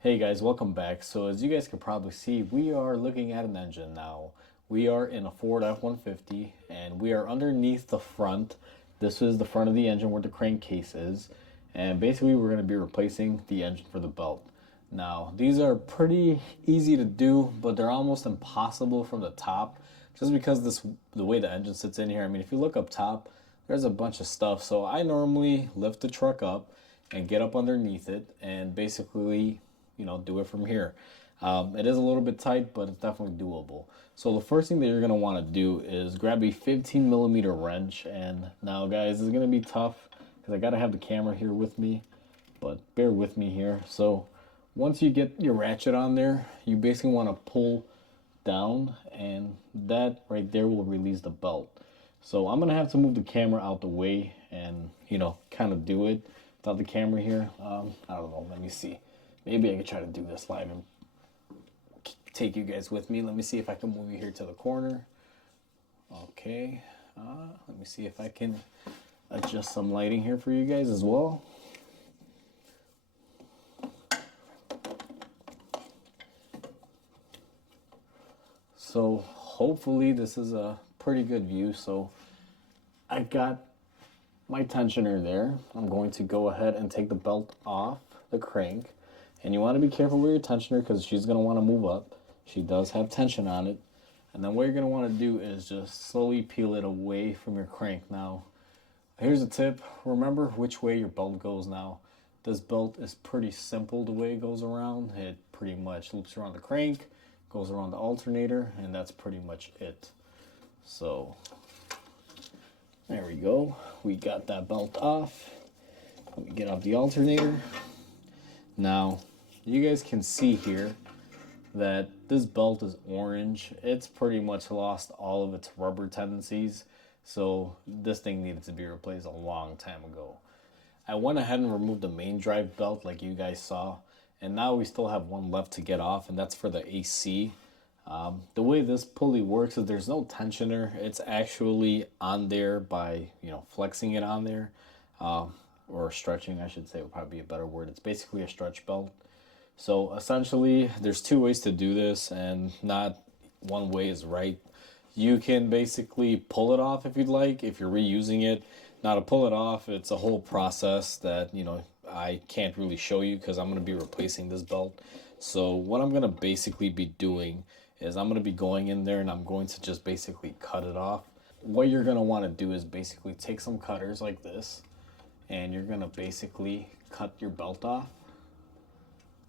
Hey guys, welcome back. So as you guys can probably see, we are looking at an engine now. We are in a Ford F-150 and we are underneath the front. This is the front of the engine where the crankcase is. And basically we're going to be replacing the engine for the belt. Now, these are pretty easy to do, but they're almost impossible from the top just because the way the engine sits in here. I mean, if you look up top, there's a bunch of stuff. So I normally lift the truck up and get up underneath it and basically do it from here. It is a little bit tight, but it's definitely doable. So the first thing that you're going to want to do is grab a 15 millimeter wrench. And now guys, it's going to be tough because I got to have the camera here with me, but bear with me here. So once you get your ratchet on there, you basically want to pull down, and that right there will release the belt. So I'm gonna have to move the camera out the way and kind of do it without the camera here. I don't know, let me see. Maybe I could try to do this live and take you guys with me. Let me see if I can move you here to the corner. Okay, let me see if I can adjust some lighting here for you guys as well. So hopefully this is a pretty good view. So I've got my tensioner there. I'm going to go ahead and take the belt off the crank. And you want to be careful with your tensioner because she's going to want to move up. She does have tension on it. And then what you're going to want to do is just slowly peel it away from your crank. Now, here's a tip. Remember which way your belt goes now. This belt is pretty simple the way it goes around. It pretty much loops around the crank, goes around the alternator, and that's pretty much it. So there we go. We got that belt off. Let me get off the alternator. Now, you guys can see here that this belt is orange. It's pretty much lost all of its rubber tendencies. So this thing needed to be replaced a long time ago. I went ahead and removed the main drive belt like you guys saw. And now we still have one left to get off, and that's for the AC. The way this pulley works is there's no tensioner. It's actually on there by, flexing it on there. Or stretching, I should say, would probably be a better word. It's basically a stretch belt. So essentially, there's two ways to do this, and not one way is right. You can basically pull it off if you'd like, if you're reusing it. Now to pull it off, it's a whole process that, I can't really show you because I'm going to be replacing this belt. So what I'm going to basically be doing is I'm going to be going in there and I'm going to just basically cut it off. What you're going to want to do is basically take some cutters like this, and you're going to basically cut your belt off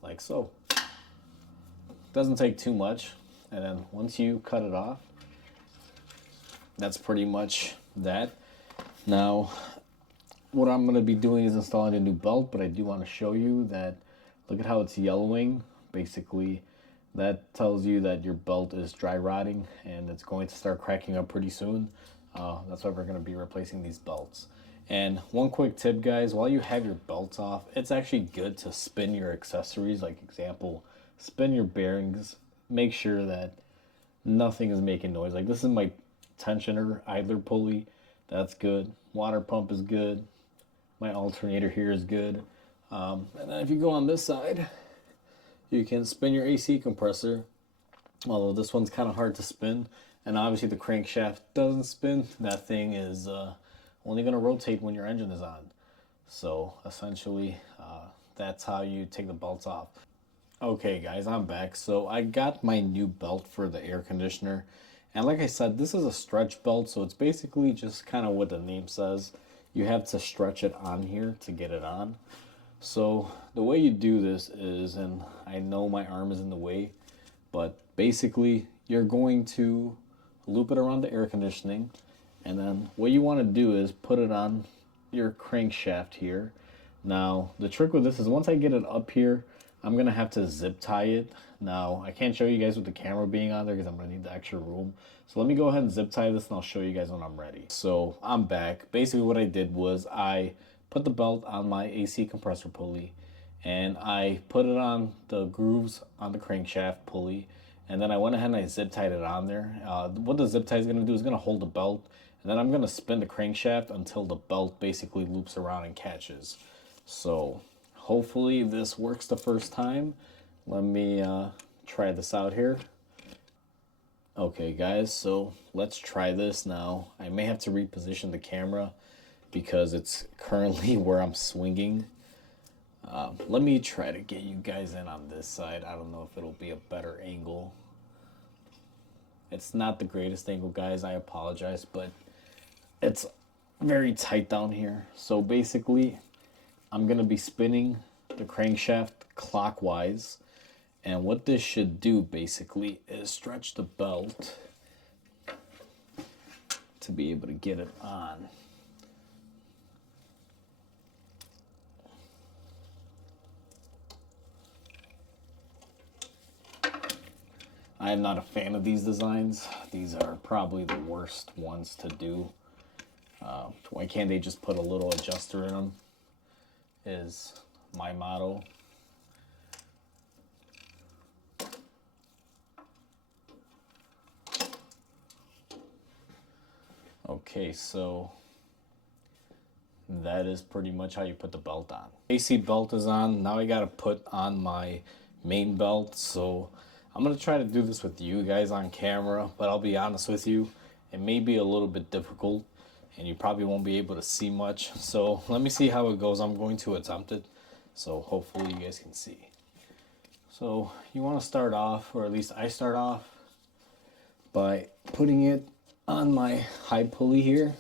like so. Doesn't take too much. And then once you cut it off, that's pretty much that. Now, what I'm going to be doing is installing a new belt, but I do want to show you that, look at how it's yellowing. Basically, that tells you that your belt is dry rotting and it's going to start cracking up pretty soon. That's why we're going to be replacing these belts. And one quick tip, guys, while you have your belts off, it's actually good to spin your accessories. Like example, spin your bearings. Make sure that nothing is making noise. Like this is my tensioner idler pulley. That's good. Water pump is good. My alternator here is good. And then if you go on this side, you can spin your AC compressor. Although this one's kind of hard to spin. And obviously the crankshaft doesn't spin. That thing is only going to rotate when your engine is on. So essentially, that's how you take the belts off. Okay guys, I'm back. So I got my new belt for the air conditioner. And like I said, this is a stretch belt, so it's basically just kind of what the name says. You have to stretch it on here to get it on. So the way you do this is, and I know my arm is in the way, but basically you're going to loop it around the air conditioning. And then what you want to do is put it on your crankshaft here. Now, the trick with this is once I get it up here, I'm going to have to zip tie it. Now, I can't show you guys with the camera being on there because I'm going to need the extra room. So let me go ahead and zip tie this and I'll show you guys when I'm ready. So I'm back. Basically what I did was I put the belt on my AC compressor pulley and I put it on the grooves on the crankshaft pulley. And then I went ahead and I zip tied it on there. What the zip tie is going to do is going to hold the belt. And then I'm going to spin the crankshaft until the belt basically loops around and catches. So hopefully this works the first time. let me try this out here. Okay guys, so let's try this now. I may have to reposition the camera because it's currently where I'm swinging. Let me try to get you guys in on this side. I don't know if it'll be a better angle. It's not the greatest angle, guys. I apologize, but it's very tight down here. So basically, I'm going to be spinning the crankshaft clockwise. And what this should do, basically, is stretch the belt to be able to get it on. I am not a fan of these designs. These are probably the worst ones to do. Why can't they just put a little adjuster in them? Is my motto. Okay, so that is pretty much how you put the belt on. AC belt is on. Now I gotta put on my main belt. So I'm gonna try to do this with you guys on camera, but I'll be honest with you, it may be a little bit difficult and you probably won't be able to see much. So let me see how it goes. I'm going to attempt it. So hopefully you guys can see. So you wanna start off, or at least I start off, by putting it on my high pulley here,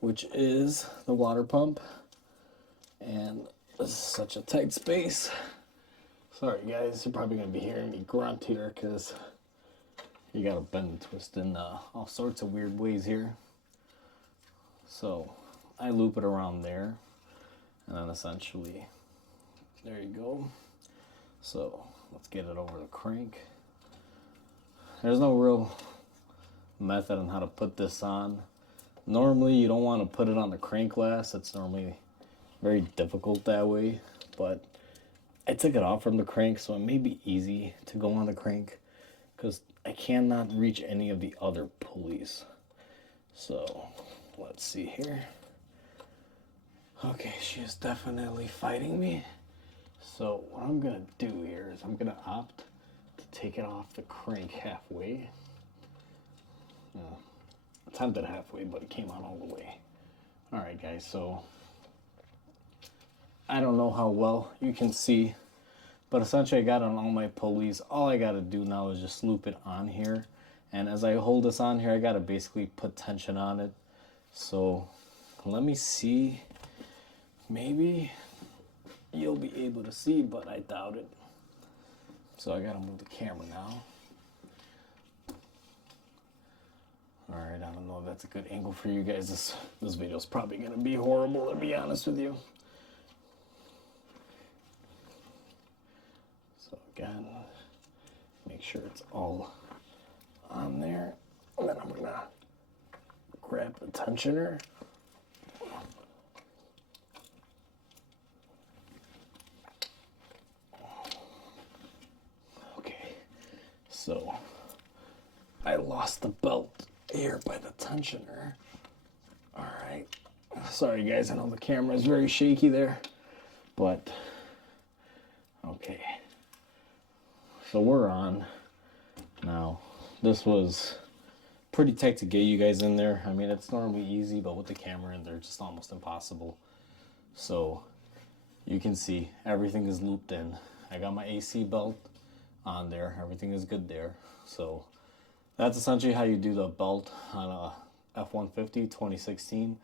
which is the water pump. And this is such a tight space. Sorry guys, you're probably gonna be hearing me grunt here because you gotta bend and twist in all sorts of weird ways here. So I loop it around there, and then essentially, there you go. So let's get it over the crank. There's no real method on how to put this on. Normally you don't want to put it on the crank glass. It's normally very difficult that way, but I took it off from the crank, so it may be easy to go on the crank because I cannot reach any of the other pulleys. So let's see here. Okay, she is definitely fighting me. So what I'm gonna do here is I'm gonna opt to take it off the crank halfway. Attempted halfway, but it came out all the way. All right, guys, so I don't know how well you can see, but essentially I got on all my pulleys. All I gotta do now is just loop it on here. And as I hold this on here, I gotta basically put tension on it. So let me see. Maybe you'll be able to see, but I doubt it. So I gotta move the camera now. All right, I don't know if that's a good angle for you guys. This video is probably gonna be horrible, to be honest with you. So again, make sure it's all on there. And then I'm gonna grab the tensioner. Okay, so I lost the belt here by the tensioner. All right, sorry guys, I know the camera is very shaky there, but okay. So we're on now. This was pretty tight to get you guys in there. I mean, it's normally easy, but with the camera in there, it's just almost impossible. So you can see everything is looped in. I got my AC belt on there. Everything is good there. So that's essentially how you do the belt on a F-150 2016.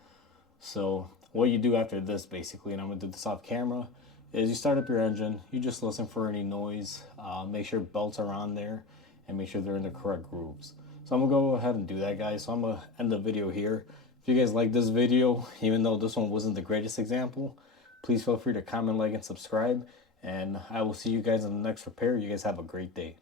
So what you do after this, basically, and I'm gonna do this off camera, is you start up your engine. You just listen for any noise. Make sure belts are on there, and make sure they're in the correct grooves. So I'm gonna go ahead and do that, guys. So I'm gonna end the video here. If you guys like this video, even though this one wasn't the greatest example, please feel free to comment, like, and subscribe. And I will see you guys in the next repair. You guys have a great day.